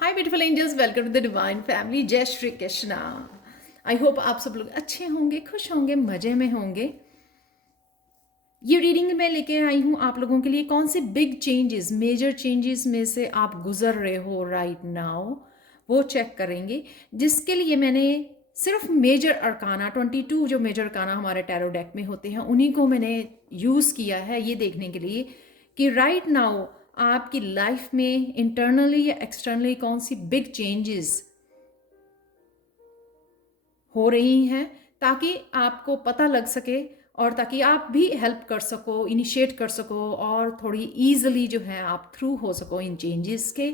Hi beautiful angels, welcome to the divine family. जय Shri Krishna. I hope आप सब लोग अच्छे होंगे, खुश होंगे, मजे में होंगे। ये रीडिंग मैं लेके आई हूँ आप लोगों के लिए। कौन से बिग चेंजेस, मेजर चेंजेस में से आप गुजर रहे हो राइट नाउ, वो चेक करेंगे। जिसके लिए मैंने सिर्फ मेजर अरकाना 22 जो मेजर अरकाना हमारे टैरो डेक में होते हैं उन्हीं को मैंने यूज़ किया है ये देखने के लिए कि राइट नाउ आपकी लाइफ में इंटरनली या एक्सटर्नली कौन सी बिग चेंजेस हो रही हैं, ताकि आपको पता लग सके और ताकि आप भी हेल्प कर सको, इनिशिएट कर सको और थोड़ी ईजिली जो है आप थ्रू हो सको इन चेंजेस के।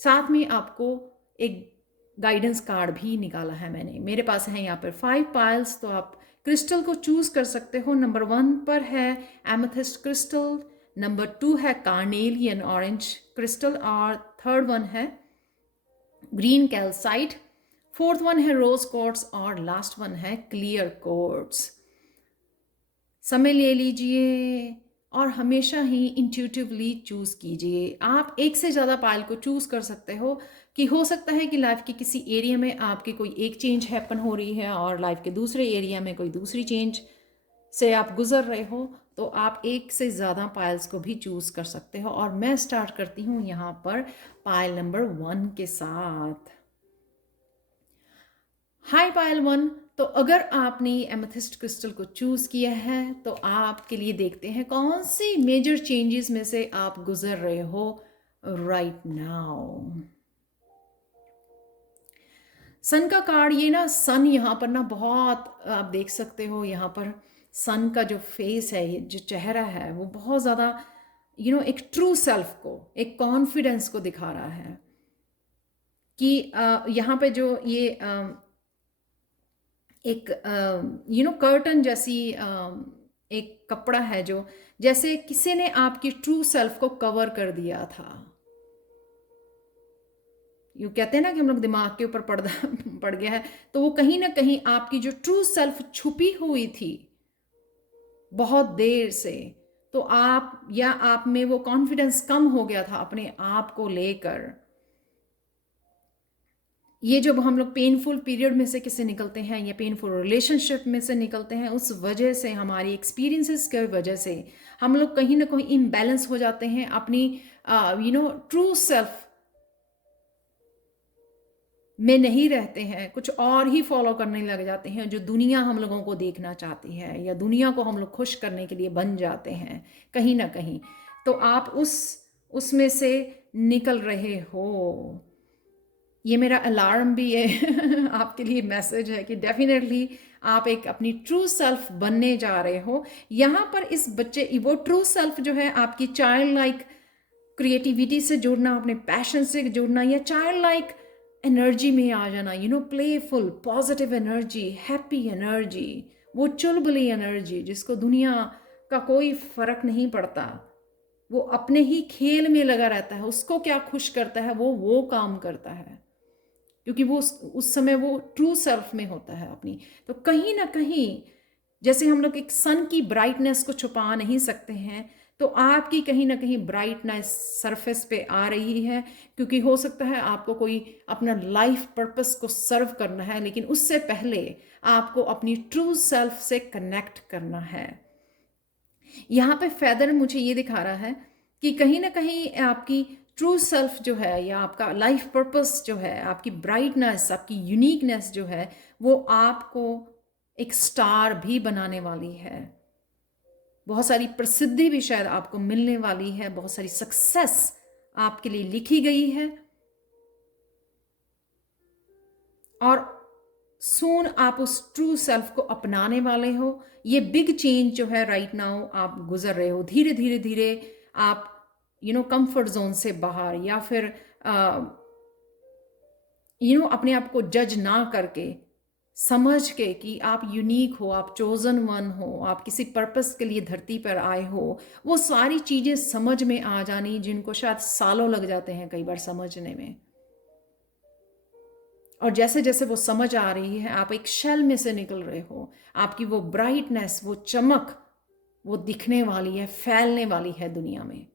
साथ में आपको एक गाइडेंस कार्ड भी निकाला है मैंने। मेरे पास है यहाँ पर 5 पाइल्स, तो आप क्रिस्टल को चूज कर सकते हो। नंबर 1 पर है एमेथिस्ट क्रिस्टल, नंबर 2 है कार्नेलियन ऑरेंज क्रिस्टल और थर्ड वन है ग्रीन कैल्साइट, फोर्थ वन है रोज क्वार्ट्ज और लास्ट वन है क्लियर क्वार्ट्ज। समय ले लीजिए और हमेशा ही इंट्यूटिवली चूज कीजिए। आप एक से ज़्यादा पाइल को चूज कर सकते हो कि हो सकता है कि लाइफ के किसी एरिया में आपके कोई एक चेंज हैपन हो रही है और लाइफ के दूसरे एरिया में कोई दूसरी चेंज से आप गुजर रहे हो, तो आप एक से ज़्यादा पाइल्स को भी चूज कर सकते हो। और मैं स्टार्ट करती हूँ यहाँ पर पाइल नंबर 1 के साथ। हाई पायल 1, तो अगर आपने एमेथिस्ट क्रिस्टल को चूज किया है तो आपके लिए देखते हैं कौन सी मेजर चेंजेस में से आप गुजर रहे हो राइट नाउ। सन का कार्ड, ये ना सन यहाँ पर ना बहुत आप देख सकते हो, यहाँ पर सन का जो फेस है, ये जो चेहरा है वो बहुत ज़्यादा एक ट्रू सेल्फ को, एक कॉन्फिडेंस को दिखा रहा है कि यहाँ पे जो ये एक कर्टन जैसी एक कपड़ा है जो जैसे किसी ने आपकी ट्रू सेल्फ को कवर कर दिया था। यू कहते हैं ना कि हम लोग दिमाग के ऊपर पर्दा पड़ गया है, तो वो कहीं ना कहीं आपकी जो ट्रू सेल्फ छुपी हुई थी बहुत देर से, तो आप या आप में वो कॉन्फिडेंस कम हो गया था अपने आप को लेकर। ये जब हम लोग पेनफुल पीरियड में से किसे निकलते हैं या पेनफुल रिलेशनशिप में से निकलते हैं, उस वजह से हमारी एक्सपीरियंसेस की वजह से हम लोग कहीं ना कहीं इम्बैलेंस हो जाते हैं, अपनी ट्रू सेल्फ में नहीं रहते हैं, कुछ और ही फॉलो करने लग जाते हैं जो दुनिया हम लोगों को देखना चाहती है या दुनिया को हम लोग खुश करने के लिए बन जाते हैं कहीं ना कहीं। तो आप उसमें से निकल रहे हो। ये मेरा अलार्म भी है आपके लिए मैसेज है कि डेफिनेटली आप एक अपनी ट्रू सेल्फ बनने जा रहे हो। यहाँ पर इस बच्चे वो ट्रू सेल्फ जो है आपकी चाइल्ड लाइक क्रिएटिविटी से जुड़ना, अपने पैशन से जुड़ना या चाइल्ड लाइक एनर्जी में आ जाना, playful positive energy, happy energy, वो चुलबुली एनर्जी जिसको दुनिया का कोई फर्क नहीं पड़ता, वो अपने ही खेल में लगा रहता है, उसको क्या खुश करता है वो काम करता है, क्योंकि वो उस समय वो ट्रू सेल्फ में होता है अपनी। तो कहीं ना कहीं जैसे हम लोग एक सन की ब्राइटनेस को छुपा नहीं सकते हैं, तो आपकी कहीं ना कहीं ब्राइटनेस सरफेस पे आ रही है, क्योंकि हो सकता है आपको कोई अपना लाइफ पर्पस को सर्व करना है, लेकिन उससे पहले आपको अपनी ट्रू सेल्फ से कनेक्ट करना है। यहाँ पे फेदर मुझे ये दिखा रहा है कि कहीं ना कहीं आपकी ट्रू सेल्फ जो है या आपका लाइफ पर्पस जो है, आपकी ब्राइटनेस, आपकी यूनिकनेस जो है, वो आपको एक स्टार भी बनाने वाली है। बहुत सारी प्रसिद्धि भी शायद आपको मिलने वाली है, बहुत सारी सक्सेस आपके लिए लिखी गई है और सून आप उस ट्रू सेल्फ को अपनाने वाले हो। ये बिग चेंज जो है राइट नाउ आप गुजर रहे हो, धीरे धीरे धीरे आप कंफर्ट जोन से बाहर या फिर अपने आप को जज ना करके, समझ के कि आप यूनिक हो, आप चोजन वन हो, आप किसी पर्पस के लिए धरती पर आए हो, वो सारी चीज़ें समझ में आ जानी जिनको शायद सालों लग जाते हैं कई बार समझने में। और जैसे जैसे वो समझ आ रही है, आप एक शेल में से निकल रहे हो, आपकी वो ब्राइटनेस, वो चमक, वो दिखने वाली है, फैलने वाली है दुनिया में।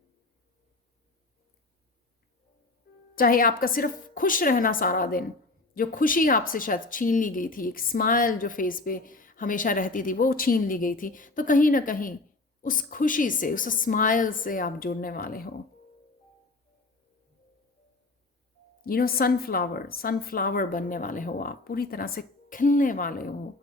चाहे आपका सिर्फ खुश रहना सारा दिन, जो खुशी आपसे शायद छीन ली गई थी, एक स्माइल जो फेस पे हमेशा रहती थी वो छीन ली गई थी, तो कहीं ना कहीं उस खुशी से, उस स्माइल से आप जुड़ने वाले हो। सनफ्लावर बनने वाले हो आप, पूरी तरह से खिलने वाले हो,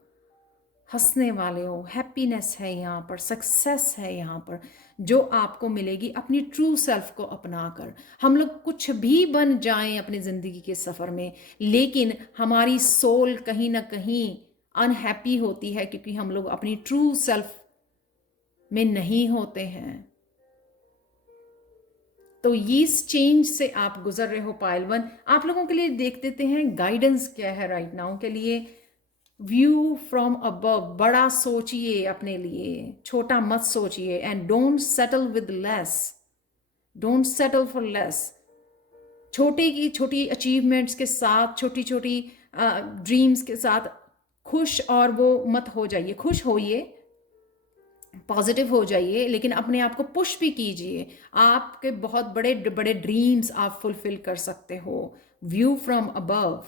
हंसने वाले हो। हैप्पीनेस है यहाँ पर, सक्सेस है यहाँ पर, जो आपको मिलेगी अपनी ट्रू सेल्फ को अपनाकर। हम लोग कुछ भी बन जाएं अपनी ज़िंदगी के सफ़र में, लेकिन हमारी सोल कहीं ना कहीं अनहैप्पी होती है क्योंकि हम लोग अपनी ट्रू सेल्फ में नहीं होते हैं। तो इस चेंज से आप गुजर रहे हो पायल 1। आप लोगों के लिए देख देते हैं गाइडेंस क्या है राइट नाउ के लिए। व्यू फ्रॉम अबव, बड़ा सोचिए अपने लिए, छोटा मत सोचिए। And don't settle with less, don't settle for less. छोटे की छोटी अचीवमेंट्स के साथ, छोटी छोटी ड्रीम्स के साथ खुश और वो मत हो जाइए। खुश होइए, पॉजिटिव हो जाइए, लेकिन अपने आप को पुश भी कीजिए। आपके बहुत बड़े बड़े ड्रीम्स आप फुलफिल कर सकते हो। व्यू फ्रॉम अबव,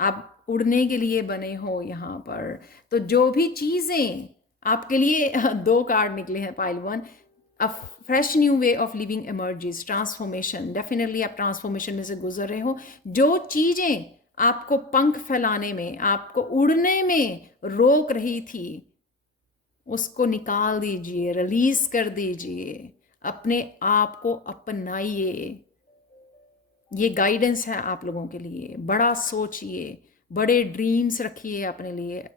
आप उड़ने के लिए बने हो यहाँ पर। तो जो भी चीज़ें आपके लिए दो कार्ड निकले हैं pile 1। A fresh new way of living emerges, transformation. Definitely आप ट्रांसफॉर्मेशन में से गुजर रहे हो। जो चीज़ें आपको पंख फैलाने में, आपको उड़ने में रोक रही थी, उसको निकाल दीजिए, रिलीज कर दीजिए, अपने आप को अपनाइए। ये गाइडेंस है आप लोगों के लिए। बड़ा सोचिए, बड़े ड्रीम्स रखिए अपने लिए।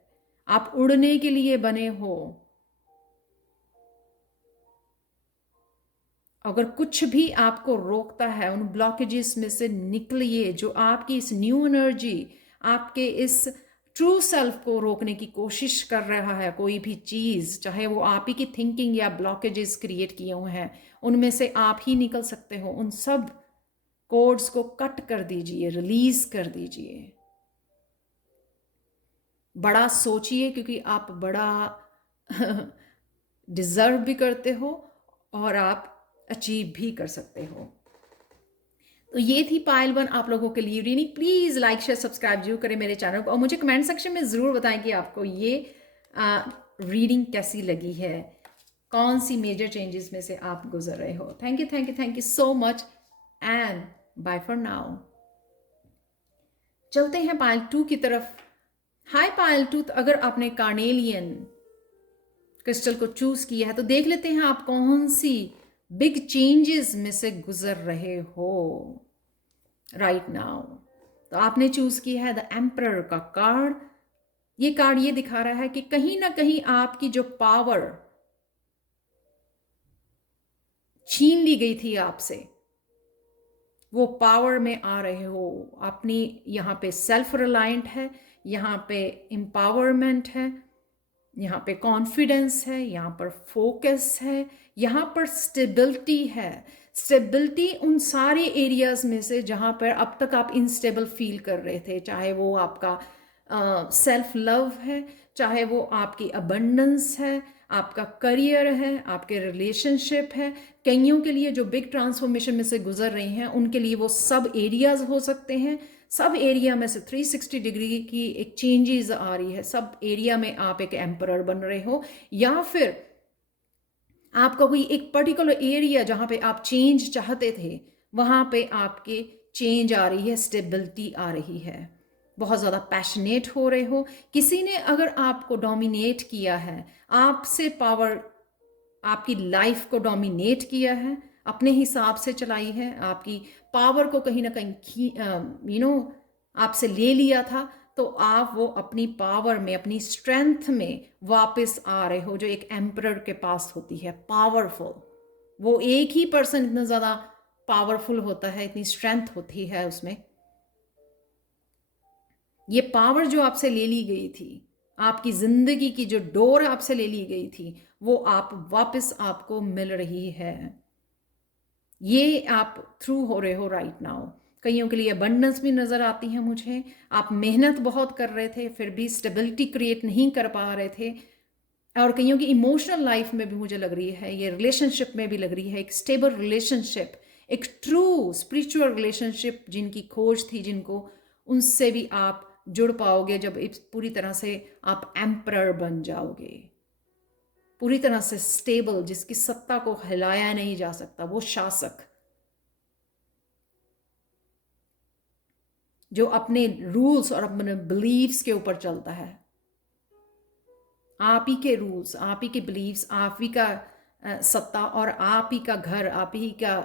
आप उड़ने के लिए बने हो। अगर कुछ भी आपको रोकता है, उन ब्लॉकेजेस में से निकलिए। जो आपकी इस न्यू एनर्जी, आपके इस ट्रू सेल्फ को रोकने की कोशिश कर रहा है, कोई भी चीज़, चाहे वो आप ही की थिंकिंग या ब्लॉकेजेस क्रिएट किए हुए हैं, उनमें से आप ही निकल सकते हो। उन सब कोड्स को कट कर दीजिए, रिलीज कर दीजिए। बड़ा सोचिए, क्योंकि आप बड़ा डिजर्व भी करते हो और आप अचीव भी कर सकते हो। तो ये थी पायल 1 आप लोगों के लिए reading. Please like share subscribe जरूर करें मेरे चैनल को, और मुझे कमेंट सेक्शन में ज़रूर बताएं कि आपको ये रीडिंग कैसी लगी है, कौन सी मेजर चेंजेस में से आप गुजर रहे हो। Thank you so much and bye for now. चलते हैं पायल 2 की तरफ। हाय पायल 2, अगर आपने कार्नेलियन क्रिस्टल को चूज किया है तो देख लेते हैं आप कौन सी बिग चेंजेस में से गुजर रहे हो राइट नाउ। तो आपने चूज किया है द एम्परर का कार्ड। ये कार्ड ये दिखा रहा है कि कहीं ना कहीं आपकी जो पावर छीन ली गई थी आपसे, वो पावर में आ रहे हो। अपनी यहाँ पे सेल्फ रिलायंट है, यहाँ पे एम्पावरमेंट है, यहाँ पे कॉन्फिडेंस है, यहाँ पर फोकस है, यहाँ पर स्टेबिलिटी है। स्टेबिलिटी उन सारे एरियाज में से जहाँ पर अब तक आप इनस्टेबल फील कर रहे थे, चाहे वो आपका सेल्फ लव है, चाहे वो आपकी अबंडेंस है, आपका करियर है, आपके रिलेशनशिप है। कईयों के लिए जो बिग ट्रांसफॉर्मेशन में से गुजर रही हैं, उनके लिए वो सब एरियाज हो सकते हैं। सब एरिया में से 360 डिग्री की एक चेंजेस आ रही है। सब एरिया में आप एक एम्परर बन रहे हो, या फिर आपका कोई एक पर्टिकुलर एरिया जहाँ पे आप चेंज चाहते थे, वहाँ पे आपके चेंज आ रही है, स्टेबिलिटी आ रही है। बहुत ज़्यादा पैशनेट हो रहे हो। किसी ने अगर आपको डोमिनेट किया है, आपसे पावर, आपकी लाइफ को डोमिनेट किया है, अपने हिसाब से चलाई है, आपकी पावर को कहीं ना कहीं आपसे ले लिया था, तो आप वो अपनी पावर में, अपनी स्ट्रेंथ में वापस आ रहे हो, जो एक एम्परर के पास होती है, पावरफुल। वो एक ही पर्सन इतना ज़्यादा पावरफुल होता है, इतनी स्ट्रेंथ होती है उसमें। ये पावर जो आपसे ले ली गई थी, आपकी ज़िंदगी की जो डोर आपसे ले ली गई थी, वो आप वापस आपको मिल रही है। ये आप थ्रू हो रहे हो राइट नाउ। कईयों के लिए अबंडेंस भी नज़र आती है मुझे। आप मेहनत बहुत कर रहे थे, फिर भी स्टेबिलिटी क्रिएट नहीं कर पा रहे थे, और कईयों की इमोशनल लाइफ में भी मुझे लग रही है, ये रिलेशनशिप में भी लग रही है, एक स्टेबल रिलेशनशिप, एक ट्रू स्पिरिचुअल रिलेशनशिप जिनकी खोज थी जिनको, उनसे भी आप जुड़ पाओगे जब पूरी तरह से आप एम्परर बन जाओगे, पूरी तरह से स्टेबल, जिसकी सत्ता को हिलाया नहीं जा सकता, वो शासक जो अपने रूल्स और अपने बिलीव्स के ऊपर चलता है। आप ही के रूल्स, आप ही के बिलीव्स, आप ही का सत्ता और आप ही का घर, आप ही का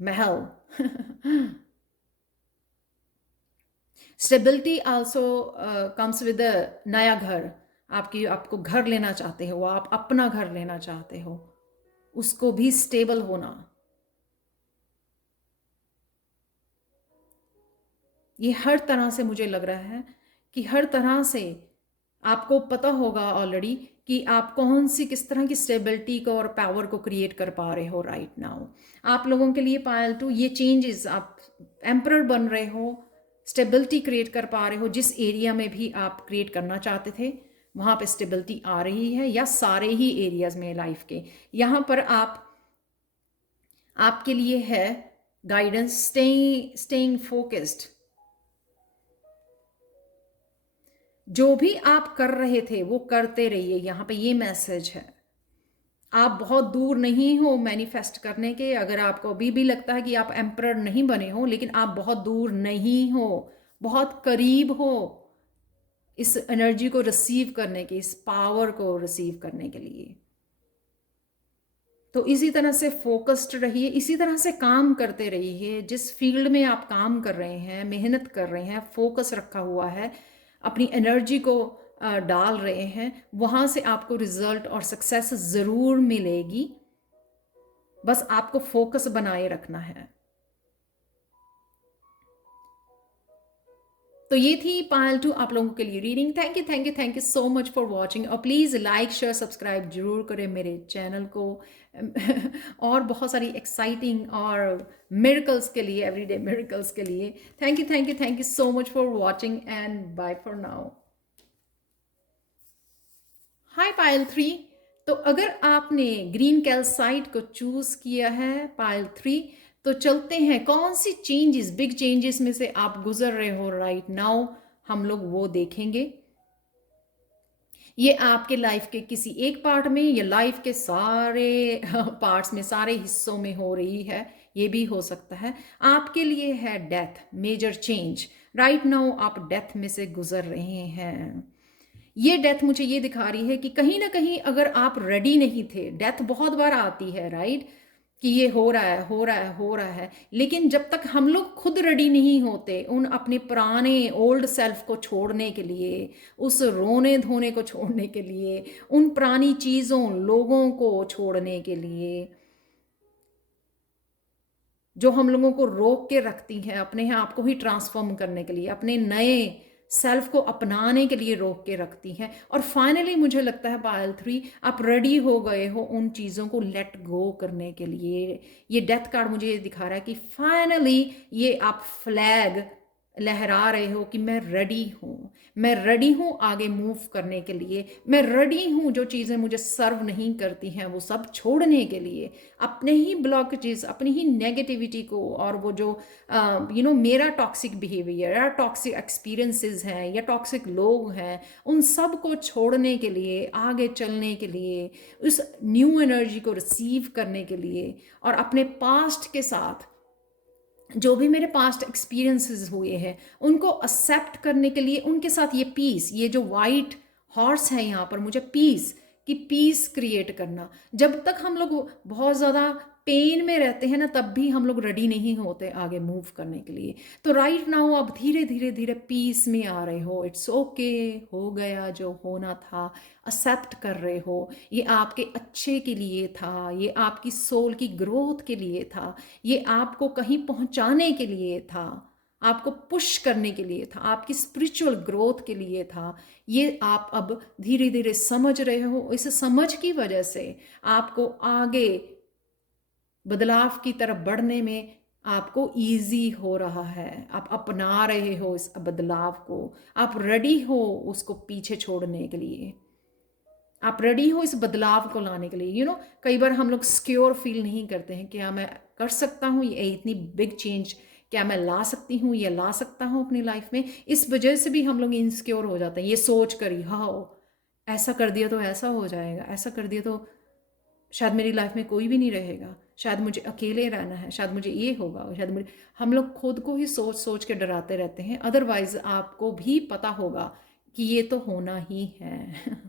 महल। स्टेबिलिटी आल्सो कम्स विद नया घर। आपको घर लेना चाहते हो, आप अपना घर लेना चाहते हो, उसको भी स्टेबल होना, ये हर तरह से मुझे लग रहा है कि हर तरह से आपको पता होगा ऑलरेडी कि आप कौन सी किस तरह की स्टेबिलिटी को और पावर को क्रिएट कर पा रहे हो राइट नाउ। आप लोगों के लिए पायल टू ये चेंजेस, आप एम्परर बन रहे हो, स्टेबिलिटी क्रिएट कर पा रहे हो, जिस एरिया में भी आप क्रिएट करना चाहते थे वहाँ पे स्टेबिलिटी आ रही है, या सारे ही एरियाज में लाइफ के। यहाँ पर आपके लिए है गाइडेंस, स्टेइंग फोकस्ड। जो भी आप कर रहे थे वो करते रहिए, यहाँ पे ये मैसेज है। आप बहुत दूर नहीं हो मैनिफेस्ट करने के। अगर आपको अभी भी लगता है कि आप एम्परर नहीं बने हो, लेकिन आप बहुत दूर नहीं हो, बहुत करीब हो इस एनर्जी को रिसीव करने के, इस पावर को रिसीव करने के लिए। तो इसी तरह से फोकस्ड रहिए, इसी तरह से काम करते रहिए। जिस फील्ड में आप काम कर रहे हैं, मेहनत कर रहे हैं, फोकस रखा हुआ है, अपनी एनर्जी को डाल रहे हैं, वहाँ से आपको रिजल्ट और सक्सेस ज़रूर मिलेगी। बस आपको फोकस बनाए रखना है। तो ये थी पायल टू आप लोगों के लिए reading. Thank you so much for watching. और प्लीज़ लाइक शेयर सब्सक्राइब जरूर करें मेरे चैनल को। और बहुत सारी एक्साइटिंग और मिरेकल्स के लिए, एवरीडे मिरेकल्स के लिए। Thank you so much for watching and bye for now. Hi Payal 3। तो अगर आपने ग्रीन कैल्साइट को चूज किया है पायल 3, तो चलते हैं कौन सी चेंजेस, बिग चेंजेस में से आप गुजर रहे हो राइट नाउ, हम लोग वो देखेंगे। ये आपके लाइफ के किसी एक पार्ट में या लाइफ के सारे पार्ट्स में, सारे हिस्सों में हो रही है, ये भी हो सकता है। आपके लिए है death, major change. Right now आप डेथ में से गुजर रहे हैं। ये डेथ मुझे ये दिखा रही है कि कहीं ना कहीं अगर आप रेडी नहीं थे, डेथ बहुत बार आती है राइट, कि ये हो रहा है, हो रहा है, हो रहा है, लेकिन जब तक हम लोग खुद रेडी नहीं होते उन अपने पुराने ओल्ड सेल्फ को छोड़ने के लिए, उस रोने धोने को छोड़ने के लिए, उन पुरानी चीज़ों लोगों को छोड़ने के लिए जो हम लोगों को रोक के रखती हैं अपने आप को ही ट्रांसफॉर्म करने के लिए, अपने नए सेल्फ को अपनाने के लिए रोक के रखती हैं। और फाइनली मुझे लगता है पायल 3 आप रेडी हो गए हो उन चीज़ों को लेट गो करने के लिए। ये डेथ कार्ड मुझे ये दिखा रहा है कि फाइनली ये आप फ्लैग लहरा रहे हो कि मैं रेडी हूँ, मैं रेडी हूँ आगे मूव करने के लिए, मैं रेडी हूँ जो चीज़ें मुझे सर्व नहीं करती हैं वो सब छोड़ने के लिए, अपने ही ब्लॉकेजेस, अपनी ही नेगेटिविटी को, और वो जो मेरा टॉक्सिक बिहेवियर या टॉक्सिक एक्सपीरियंसेस हैं या टॉक्सिक लोग हैं, उन सब को छोड़ने के लिए, आगे चलने के लिए, उस न्यू एनर्जी को रिसीव करने के लिए, और अपने पास्ट के साथ जो भी मेरे पास्ट एक्सपीरियंसेस हुए हैं उनको एक्सेप्ट करने के लिए, उनके साथ ये पीस, ये जो वाइट हॉर्स है यहाँ पर, मुझे पीस की पीस क्रिएट करना। जब तक हम लोग बहुत ज़्यादा पेन में रहते हैं ना, तब भी हम लोग रेडी नहीं होते आगे मूव करने के लिए। तो राइट नाउ आप धीरे धीरे धीरे पीस में आ रहे हो। इट्स ओके, हो गया जो होना था, एक्सेप्ट कर रहे हो। ये आपके अच्छे के लिए था, ये आपकी सोल की ग्रोथ के लिए था, ये आपको कहीं पहुंचाने के लिए था, आपको पुश करने के लिए था, आपकी स्पिरिचुअल ग्रोथ के लिए था। ये आप अब धीरे धीरे समझ रहे हो। इस समझ की वजह से आपको आगे बदलाव की तरफ बढ़ने में आपको इजी हो रहा है। आप अपना रहे हो इस बदलाव को, आप रेडी हो उसको पीछे छोड़ने के लिए। आप रेडी हो इस बदलाव को लाने के लिए। कई बार हम लोग सिक्योर फील नहीं करते हैं कि हाँ मैं कर सकता हूँ ये इतनी बिग चेंज, क्या मैं ला सकती हूँ या ला सकता हूँ अपनी लाइफ में। इस वजह से भी हम लोग इनसिक्योर हो जाते हैं, ये सोच कर ही, हाँ ऐसा कर दिया तो ऐसा हो जाएगा, ऐसा कर दिया तो शायद मेरी लाइफ में कोई भी नहीं रहेगा, शायद मुझे अकेले रहना है, शायद मुझे ये होगा, शायद मुझे, हम लोग खुद को ही सोच सोच के डराते रहते हैं। अदरवाइज आपको भी पता होगा कि ये तो होना ही है।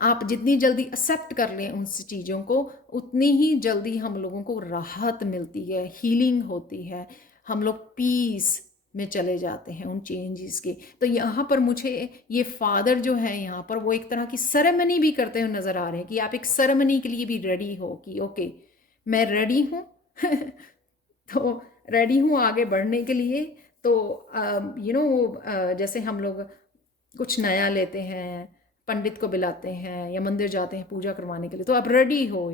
आप जितनी जल्दी एक्सेप्ट कर लें उन चीज़ों को, उतनी ही जल्दी हम लोगों को राहत मिलती है, हीलिंग होती है, हम लोग पीस में चले जाते हैं उन चेंजेस के। तो यहाँ पर मुझे ये फादर जो है यहाँ पर वो एक तरह की सेरेमनी भी करते हुए नज़र आ रहे हैं कि आप एक सेरेमनी के लिए भी रेडी हो कि ओके मैं रेडी हूँ। तो रेडी हूँ आगे बढ़ने के लिए। तो जैसे हम लोग कुछ नया लेते हैं, पंडित को बुलाते हैं या मंदिर जाते हैं पूजा करवाने के लिए, तो आप रेडी हो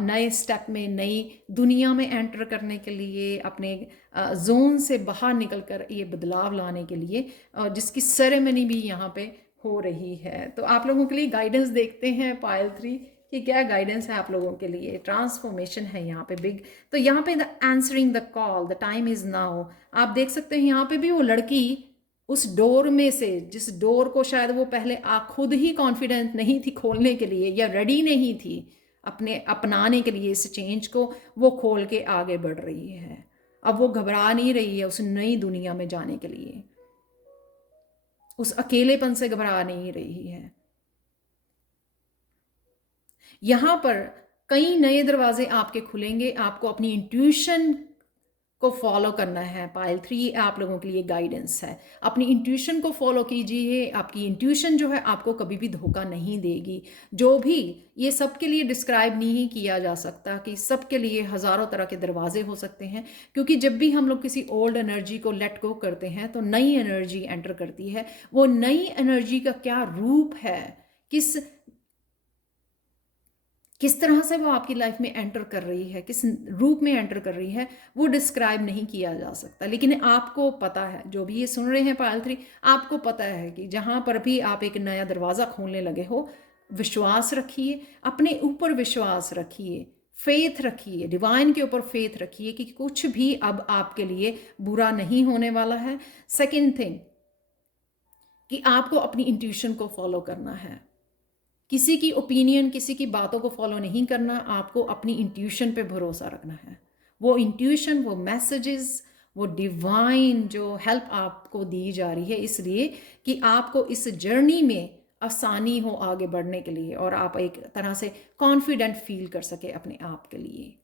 नए स्टेप में, नई दुनिया में एंटर करने के लिए, अपने जोन से बाहर निकलकर ये बदलाव लाने के लिए, जिसकी सेरेमनी भी यहाँ पे हो रही है। तो आप लोगों के लिए गाइडेंस देखते हैं पायल 3 कि क्या गाइडेंस है आप लोगों के लिए। ट्रांसफॉर्मेशन है यहाँ पे बिग। तो यहाँ पे the answering the call, the time is now. आप देख सकते हैं यहाँ पे भी वो लड़की उस डोर में से, जिस डोर को शायद वो पहले खुद ही कॉन्फिडेंट नहीं थी खोलने के लिए या रेडी नहीं थी अपने अपनाने के लिए इस चेंज को, वो खोल के आगे बढ़ रही है। अब वो घबरा नहीं रही है उस नई दुनिया में जाने के लिए, उस अकेलेपन से घबरा नहीं रही है। यहाँ पर कई नए दरवाजे आपके खुलेंगे। आपको अपनी इंट्यूशन को फॉलो करना है। पायल 3 आप लोगों के लिए गाइडेंस है। अपनी इंट्यूशन को फॉलो कीजिए। आपकी इंट्यूशन जो है आपको कभी भी धोखा नहीं देगी। जो भी, ये सबके लिए डिस्क्राइब नहीं किया जा सकता कि सबके लिए हज़ारों तरह के दरवाजे हो सकते हैं, क्योंकि जब भी हम लोग किसी ओल्ड एनर्जी को लेट गो करते हैं तो नई एनर्जी एंटर करती है। वो नई एनर्जी का क्या रूप है, किस तरह से वो आपकी लाइफ में एंटर कर रही है, किस रूप में एंटर कर रही है, वो डिस्क्राइब नहीं किया जा सकता। लेकिन आपको पता है, जो भी ये सुन रहे हैं पायल 3, आपको पता है कि जहाँ पर भी आप एक नया दरवाज़ा खोलने लगे हो, विश्वास रखिए, अपने ऊपर विश्वास रखिए, फेथ रखिए, डिवाइन के ऊपर फेथ रखिए कि कुछ भी अब आपके लिए बुरा नहीं होने वाला है। सेकेंड थिंग कि आपको अपनी इंट्यूशन को फॉलो करना है। किसी की ओपिनियन, किसी की बातों को फॉलो नहीं करना, आपको अपनी इंट्यूशन पे भरोसा रखना है। वो इंट्यूशन, वो मैसेजेस, वो डिवाइन जो हेल्प आपको दी जा रही है इसलिए कि आपको इस जर्नी में आसानी हो आगे बढ़ने के लिए और आप एक तरह से कॉन्फिडेंट फील कर सके अपने आप के लिए।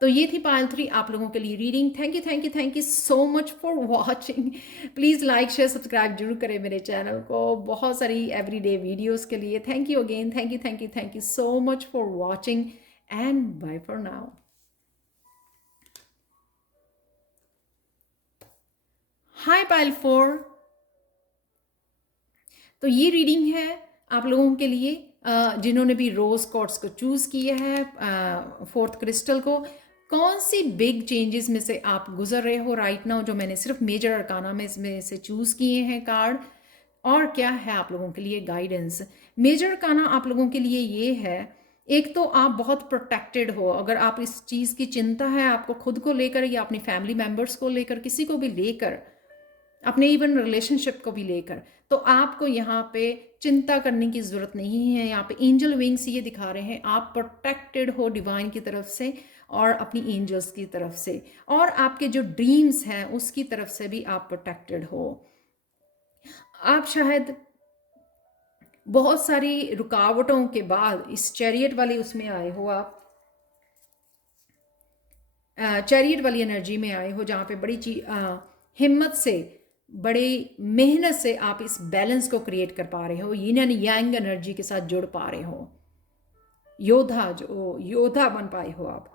तो ये थी पायल 3 आप लोगों के लिए reading. Thank you so much for watching. Please like share subscribe जरूर करें मेरे चैनल को बहुत सारी एवरीडे वीडियोस के लिए। Thank you again, thank you so much for watching and bye for now. Hi Payal 4। तो ये रीडिंग है आप लोगों के लिए जिन्होंने भी रोज क्वार्ट्ज को चूज किया है, 4th क्रिस्टल को। कौन सी बिग चेंजेस में से आप गुजर रहे हो राइट नाउ, जो मैंने सिर्फ मेजर अरकाना में इसमें से चूज किए हैं कार्ड, और क्या है आप लोगों के लिए गाइडेंस। मेजर अरकाना आप लोगों के लिए ये है, एक तो आप बहुत प्रोटेक्टेड हो। अगर आप इस चीज़ की चिंता है आपको खुद को लेकर या अपनी फैमिली मेम्बर्स को लेकर, किसी को भी लेकर, अपने इवन रिलेशनशिप को भी लेकर, तो आपको यहाँ पे चिंता करने की ज़रूरत नहीं है। यहाँ पे एंजल विंग्स ये दिखा रहे हैं, आप प्रोटेक्टेड हो डिवाइन की तरफ से और अपनी एंजल्स की तरफ से, और आपके जो ड्रीम्स हैं उसकी तरफ से भी आप प्रोटेक्टेड हो। आप शायद बहुत सारी रुकावटों के बाद इस चैरियट वाली उसमें आए हो, आप चैरियट वाली एनर्जी में आए हो, जहाँ पे बड़ी हिम्मत से, बड़ी मेहनत से आप इस बैलेंस को क्रिएट कर पा रहे हो, यिन एंड यांग एनर्जी के साथ जुड़ पा रहे हो, योद्धा बन पाए हो आप।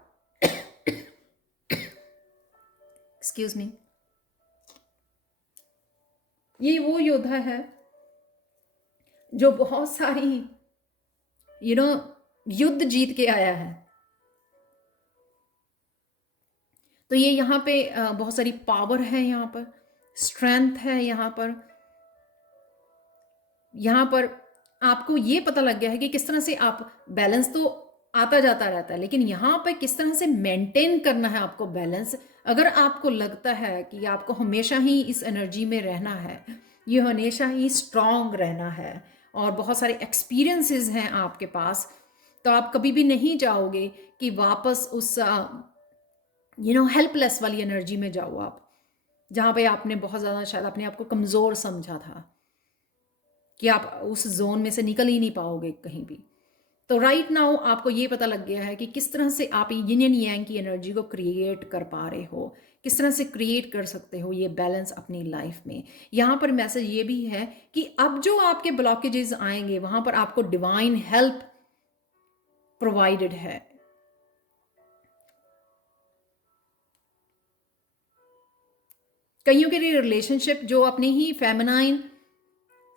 Excuse me. ये वो योद्धा है जो बहुत सारी युद्ध जीत के आया है। तो ये यहाँ पे बहुत सारी पावर है, यहाँ पर स्ट्रेंथ है, यहाँ पर यहाँ पर आपको ये पता लग गया है कि किस तरह से आप बैलेंस तो आता जाता रहता है, लेकिन यहाँ पर किस तरह से मेंटेन करना है आपको बैलेंस। अगर आपको लगता है कि आपको हमेशा ही इस एनर्जी में रहना है, ये हमेशा ही स्ट्रांग रहना है और बहुत सारे एक्सपीरियंसेस हैं आपके पास, तो आप कभी भी नहीं चाहोगे कि वापस उस हेल्पलेस वाली एनर्जी में जाओ आप, जहाँ पे आपने बहुत ज़्यादा शायद अपने आप को कमज़ोर समझा था कि आप उस जोन में से निकल ही नहीं पाओगे कहीं भी। तो राइट नाउ आपको ये पता लग गया है कि किस तरह से आप यिन एंड यांग की एनर्जी को क्रिएट कर पा रहे हो, किस तरह से क्रिएट कर सकते हो ये बैलेंस अपनी लाइफ में। यहाँ पर मैसेज ये भी है कि अब जो आपके ब्लॉकेजेस आएंगे वहाँ पर आपको डिवाइन हेल्प प्रोवाइडेड है। कईयों के लिए रिलेशनशिप जो अपने ही feminine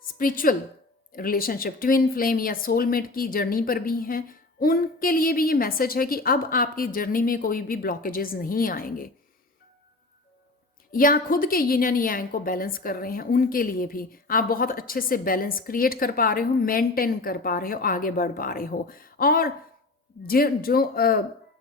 spiritual relationship, twin flame या सोलमेट की जर्नी पर भी हैं, उनके लिए भी ये मैसेज है कि अब आपकी जर्नी में कोई भी ब्लॉकेजेस नहीं आएंगे। या खुद के यिन एंड यांग को बैलेंस कर रहे हैं, उनके लिए भी आप बहुत अच्छे से बैलेंस क्रिएट कर पा रहे हो, मेंटेन कर पा रहे हो, आगे बढ़ पा रहे हो। और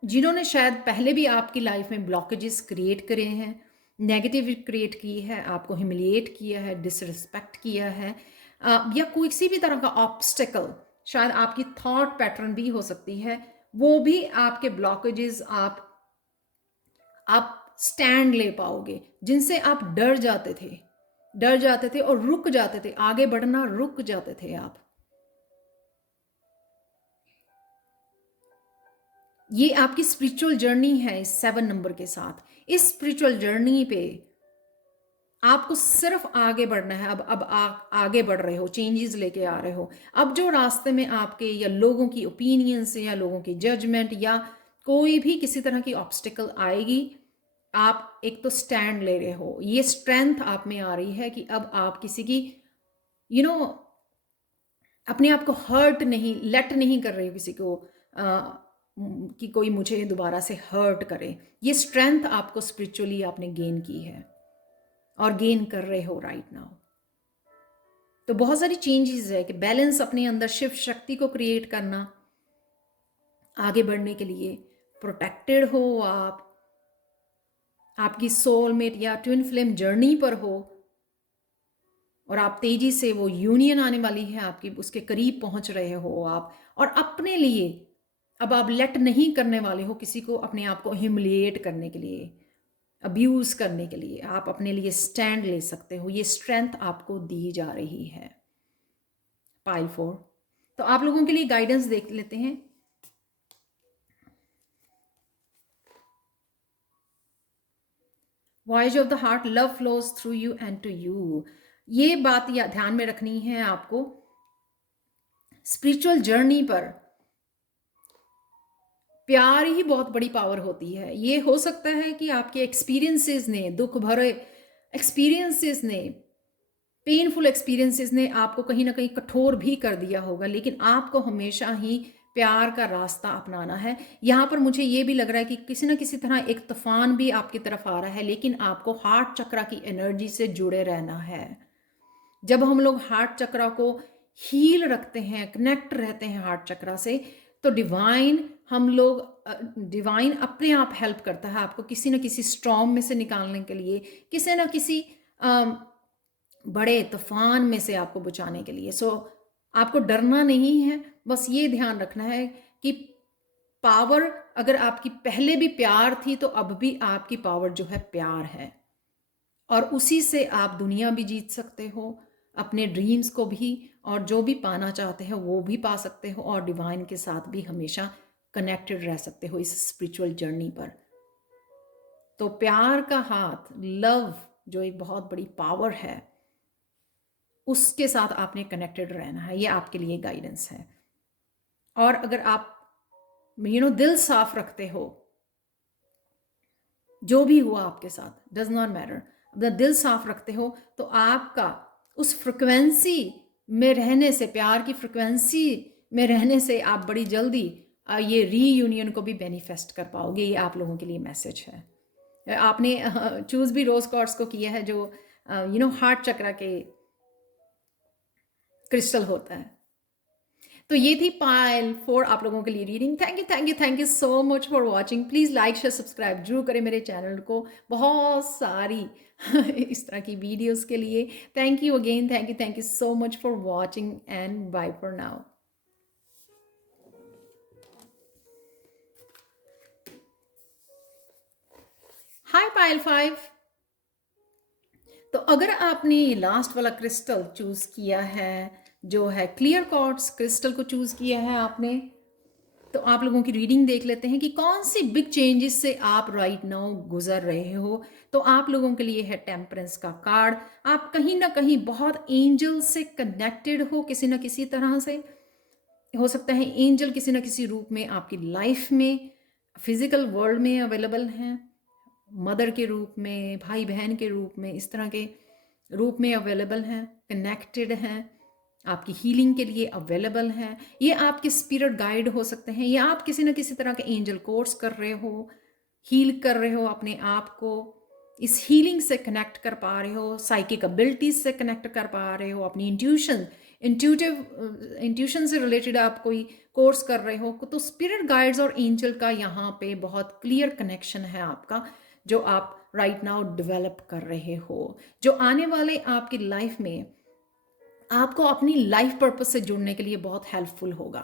जिन्होंने शायद पहले भी आपकी लाइफ में ब्लॉकेजेस क्रिएट करे हैं, नेगेटिव क्रिएट की है, आपको ह्यूमिलिएट किया है, डिसरिस्पेक्ट किया है, या कोई किसी भी तरह का ऑब्स्टेकल, शायद आपकी थॉट पैटर्न भी हो सकती है, वो भी आपके ब्लॉकेजेस आप स्टैंड ले पाओगे, जिनसे आप डर जाते थे और रुक जाते थे, आगे बढ़ना रुक जाते थे आप। ये आपकी स्पिरिचुअल जर्नी है इस 7 नंबर के साथ। इस स्पिरिचुअल जर्नी पे आपको सिर्फ आगे बढ़ना है। अब आगे बढ़ रहे हो, चेंजेस लेके आ रहे हो। अब जो रास्ते में आपके या लोगों की ओपिनियन से या लोगों की जजमेंट या कोई भी किसी तरह की ऑब्स्टिकल आएगी, आप एक तो स्टैंड ले रहे हो। ये स्ट्रेंथ आप में आ रही है कि अब आप किसी की अपने आप को हर्ट नहीं, लेट नहीं कर रहे हो किसी को कि कोई मुझे दोबारा से हर्ट करे। ये स्ट्रेंथ आपको स्पिरिचुअली आपने गेन की है और गेन कर रहे हो राइट नाउ। तो बहुत सारी चेंजेस है कि बैलेंस अपने अंदर, शिव शक्ति को क्रिएट करना, आगे बढ़ने के लिए प्रोटेक्टेड हो आप, आपकी सोलमेट या ट्विन फ्लेम जर्नी पर हो और आप तेजी से वो यूनियन आने वाली है आपकी, उसके करीब पहुंच रहे हो आप। और अपने लिए अब आप लेट नहीं करने वाले हो किसी को अपने आप को ह्यूमिलिएट करने के लिए, अब्यूज करने के लिए। आप अपने लिए स्टैंड ले सकते हो। ये स्ट्रेंथ आपको दी जा रही है। पाइल 4। तो आप लोगों के लिए गाइडेंस देख लेते हैं। Voice of the heart, love flows through you and to you. ये बात या ध्यान में रखनी है आपको। स्पिरिचुअल जर्नी पर प्यार ही बहुत बड़ी पावर होती है। ये हो सकता है कि आपके एक्सपीरियंसेस ने, दुख भरे एक्सपीरियंसेस ने, पेनफुल एक्सपीरियंसेस ने आपको कहीं ना कहीं कठोर भी कर दिया होगा, लेकिन आपको हमेशा ही प्यार का रास्ता अपनाना है। यहाँ पर मुझे ये भी लग रहा है कि किसी ना किसी तरह एक तूफान भी आपकी तरफ आ रहा है, लेकिन आपको हार्ट चक्र की एनर्जी से जुड़े रहना है। जब हम लोग हार्ट चक्र को हील रखते हैं, कनेक्ट रहते हैं हार्ट चक्र से, तो डिवाइन डिवाइन अपने आप हेल्प करता है आपको किसी न किसी स्टॉर्म में से निकालने के लिए, किसी न किसी बड़े तूफान में से आपको बचाने के लिए। सो आपको डरना नहीं है, बस ये ध्यान रखना है कि पावर, अगर आपकी पहले भी प्यार थी तो अब भी आपकी पावर जो है प्यार है, और उसी से आप दुनिया भी जीत सकते हो, अपने ड्रीम्स को भी, और जो भी पाना चाहते हो वो भी पा सकते हो, और डिवाइन के साथ भी हमेशा कनेक्टेड रह सकते हो इस स्पिरिचुअल जर्नी पर। तो प्यार का हाथ, लव जो एक बहुत बड़ी पावर है, उसके साथ आपने कनेक्टेड रहना है। ये आपके लिए गाइडेंस है। और अगर आप दिल साफ रखते हो, जो भी हुआ आपके साथ डज नॉट मैटर, अगर दिल साफ रखते हो तो आपका उस फ्रिक्वेंसी में रहने से, प्यार की फ्रिक्वेंसी में रहने से आप बड़ी जल्दी ये रीयूनियन को भी मैनिफेस्ट कर पाओगे। ये आप लोगों के लिए मैसेज है। आपने चूज भी रोज कॉर्ड्स को किया है जो हार्ट चक्र के क्रिस्टल होता है। तो ये थी पायल 4 आप लोगों के लिए reading. Thank you so much for watching. Please like share subscribe जरूर करें मेरे चैनल को, बहुत सारी इस तरह की वीडियोस के लिए। Thank you again, thank you so much for watching and bye for now. Hi Payal 5। तो अगर आपने लास्ट वाला क्रिस्टल चूज़ किया है, जो है क्लियर क्वार्ट्ज क्रिस्टल को चूज़ किया है आपने, तो आप लोगों की रीडिंग देख लेते हैं कि कौन सी बिग चेंजेस से आप राइट नाउ गुजर रहे हो। तो आप लोगों के लिए है टेम्परेंस का कार्ड। आप कहीं ना कहीं बहुत एंजल से कनेक्टेड हो किसी ना किसी तरह से। हो सकता है एंजल किसी ना किसी रूप में आपकी लाइफ में फिजिकल वर्ल्ड में अवेलेबल हैं, मदर के रूप में, भाई बहन के रूप में, इस तरह के रूप में अवेलेबल हैं, कनेक्टेड हैं, आपकी हीलिंग के लिए अवेलेबल हैं। ये आपके स्पिरिट गाइड हो सकते हैं, या आप किसी न किसी तरह के एंजल कोर्स कर रहे हो, हील कर रहे हो अपने आप को, इस हीलिंग से कनेक्ट कर पा रहे हो, साइकिक एबिलिटीज से कनेक्ट कर पा रहे हो, अपनी इंट्यूशन से रिलेटेड आप कोई कोर्स कर रहे हो, तो स्पिरिट गाइड्स और एंजल का यहाँ पे बहुत क्लियर कनेक्शन है आपका, जो आप राइट नाउ डेवलप कर रहे हो, जो आने वाले आपकी लाइफ में आपको अपनी लाइफ पर्पस से जुड़ने के लिए बहुत हेल्पफुल होगा।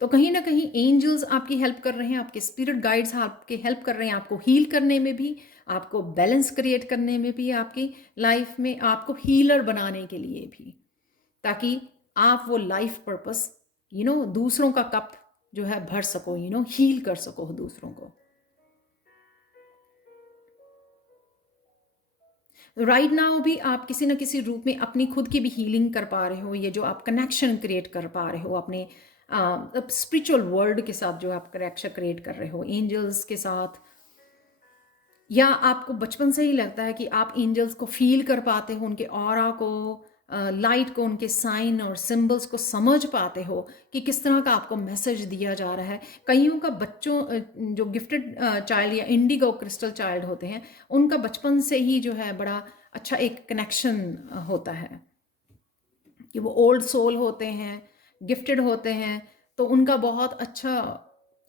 तो कहीं ना कहीं एंजल्स आपकी हेल्प कर रहे हैं, आपके स्पिरिट गाइड्स आपके हेल्प कर रहे हैं, आपको हील करने में भी, आपको बैलेंस क्रिएट करने में भी, आपकी लाइफ में आपको हीलर बनाने के लिए भी, ताकि आप वो लाइफ पर्पस दूसरों का कप जो है भर सको, हील कर सको दूसरों को। राइट नाउ भी आप किसी न किसी रूप में अपनी खुद की भी हीलिंग कर पा रहे हो, ये जो आप कनेक्शन क्रिएट कर पा रहे हो अपने स्पिरिचुअल वर्ल्ड के साथ, जो आप कनेक्शन क्रिएट कर रहे हो एंजल्स के साथ, या आपको बचपन से ही लगता है कि आप एंजल्स को फील कर पाते हो, उनके ऑरा को, लाइट को, उनके साइन और सिंबल्स को समझ पाते हो कि किस तरह का आपको मैसेज दिया जा रहा है। कईयों का बच्चों जो गिफ्टेड चाइल्ड या इंडिगो क्रिस्टल चाइल्ड होते हैं, उनका बचपन से ही जो है बड़ा अच्छा एक कनेक्शन होता है, कि वो ओल्ड सोल होते हैं, गिफ्टेड होते हैं, तो उनका बहुत अच्छा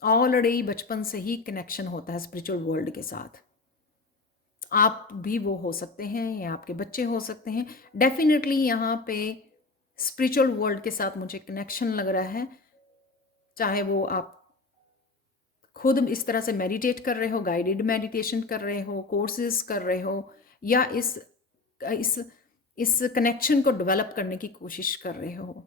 ऑलरेडी बचपन से ही कनेक्शन होता है स्पिरिचुअल वर्ल्ड के साथ। आप भी वो हो सकते हैं, या आपके बच्चे हो सकते हैं। डेफिनेटली यहाँ पे स्पिरिचुअल वर्ल्ड के साथ मुझे कनेक्शन लग रहा है, चाहे वो आप खुद इस तरह से मेडिटेट कर रहे हो, गाइडेड मेडिटेशन कर रहे हो, कोर्सेज कर रहे हो, या इस इस कनेक्शन को डेवलप करने की कोशिश कर रहे हो।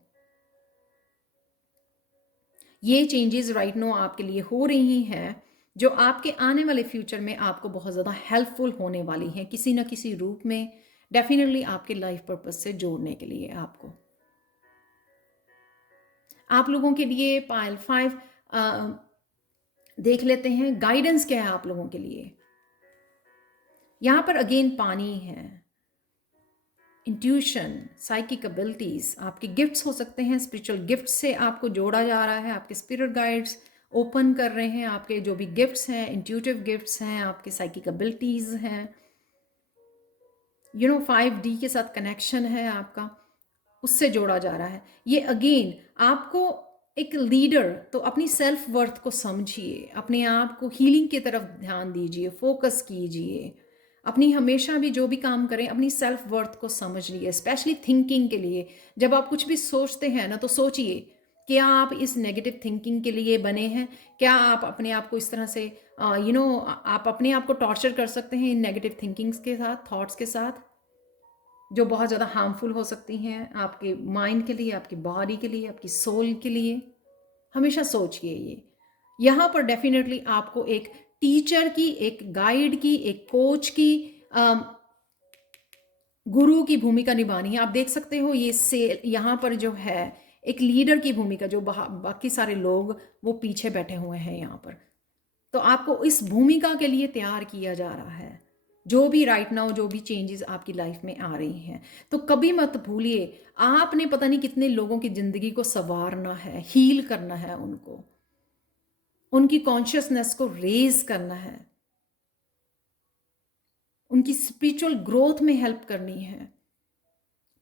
ये चेंजेस राइट नो आपके लिए हो रही हैं, जो आपके आने वाले फ्यूचर में आपको बहुत ज़्यादा हेल्पफुल होने वाली हैं, किसी ना किसी रूप में, डेफिनेटली आपके लाइफ पर्पस से जोड़ने के लिए। आपको आप लोगों के लिए पायल 5 देख लेते हैं, गाइडेंस क्या है आप लोगों के लिए। यहाँ पर अगेन पानी है, इंट्यूशन, साइकिक एबिलिटीज, आपके गिफ्ट्स हो सकते हैं, स्पिरिचुअल गिफ्ट से आपको जोड़ा जा रहा है, आपके स्पिरिट गाइड्स ओपन कर रहे हैं आपके जो भी गिफ्ट्स हैं, इंट्यूटिव गिफ्ट्स हैं, आपके साइकिक एबिलिटीज हैं, 5D के साथ कनेक्शन है आपका, उससे जोड़ा जा रहा है। ये अगेन आपको एक लीडर, तो अपनी सेल्फ वर्थ को समझिए, अपने आप को हीलिंग की तरफ ध्यान दीजिए, फोकस कीजिए, अपनी हमेशा भी जो भी काम करें अपनी सेल्फ वर्थ को समझ लिए, स्पेशली थिंकिंग के लिए। जब आप कुछ भी सोचते हैं ना, तो सोचिए क्या आप इस नेगेटिव थिंकिंग के लिए बने हैं? क्या आप अपने आप को इस तरह से आप अपने आप को टॉर्चर कर सकते हैं इन नेगेटिव थिंकिंग्स के साथ, थॉट्स के साथ, जो बहुत ज़्यादा हार्मफुल हो सकती हैं आपके माइंड के लिए, आपकी बॉडी के लिए, आपकी सोल के लिए? हमेशा सोचिए ये। यहाँ पर डेफिनेटली आपको एक टीचर की, एक गाइड की, एक कोच की, गुरु की भूमिका निभानी है। आप देख सकते हो ये से यहाँ पर जो है एक लीडर की भूमिका, जो बाकी सारे लोग वो पीछे बैठे हुए हैं यहाँ पर, तो आपको इस भूमिका के लिए तैयार किया जा रहा है। जो भी राइट नाउ जो भी चेंजेस आपकी लाइफ में आ रही हैं, तो कभी मत भूलिए आपने पता नहीं कितने लोगों की जिंदगी को संवारना है, हील करना है, उनकी कॉन्शियसनेस को रेज करना है, उनकी स्पिरिचुअल ग्रोथ में हेल्प करनी है,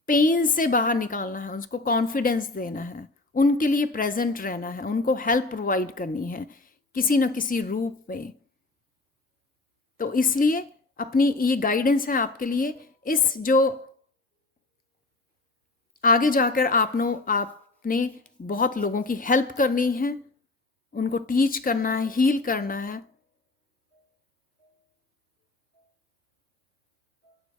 पेन से बाहर निकालना है, उसको कॉन्फिडेंस देना है, उनके लिए प्रेजेंट रहना है, उनको हेल्प प्रोवाइड करनी है किसी न किसी रूप में। तो इसलिए अपनी ये गाइडेंस है आपके लिए, इस जो आगे जाकर आपने बहुत लोगों की हेल्प करनी है, उनको टीच करना है, हील करना है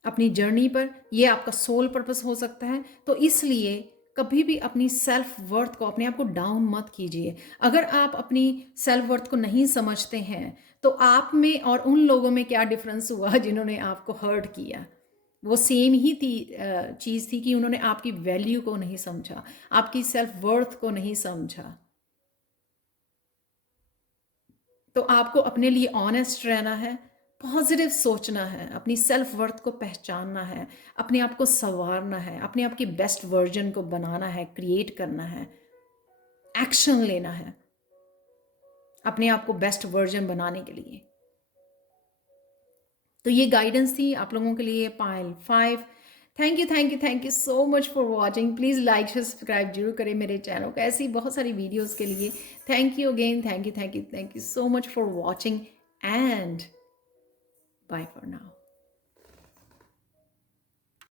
अपनी जर्नी पर। ये आपका सोल पर्पस हो सकता है। तो इसलिए कभी भी अपनी सेल्फ वर्थ को, अपने आप को डाउन मत कीजिए। अगर आप अपनी सेल्फ वर्थ को नहीं समझते हैं तो आप में और उन लोगों में क्या डिफरेंस हुआ जिन्होंने आपको हर्ट किया। वो सेम ही थी, चीज़ थी कि उन्होंने आपकी वैल्यू को नहीं समझा, आपकी सेल्फ वर्थ को नहीं समझा। तो आपको अपने लिए ऑनेस्ट रहना है, पॉजिटिव सोचना है, अपनी सेल्फ वर्थ को पहचानना है, अपने आप को संवारना है, अपने आप की बेस्ट वर्जन को बनाना है, क्रिएट करना है, एक्शन लेना है अपने आप को बेस्ट वर्जन बनाने के लिए। तो ये गाइडेंस थी आप लोगों के लिए pile 5। Thank you so much for watching. Please like share subscribe जरूर करें मेरे चैनल को ऐसी बहुत सारी वीडियोस के लिए। Thank you again, thank you so much for watching and bye for now.